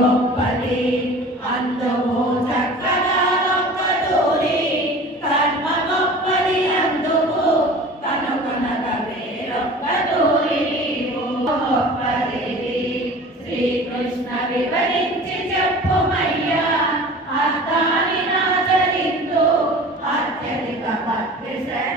గొప్పది. అందుకు చక్కగా గొప్పదూరి కర్మ గొప్పది అందుకు కనుకొనక వేరొక్క దూరి గొప్పది. Srikrishna వివరి Is that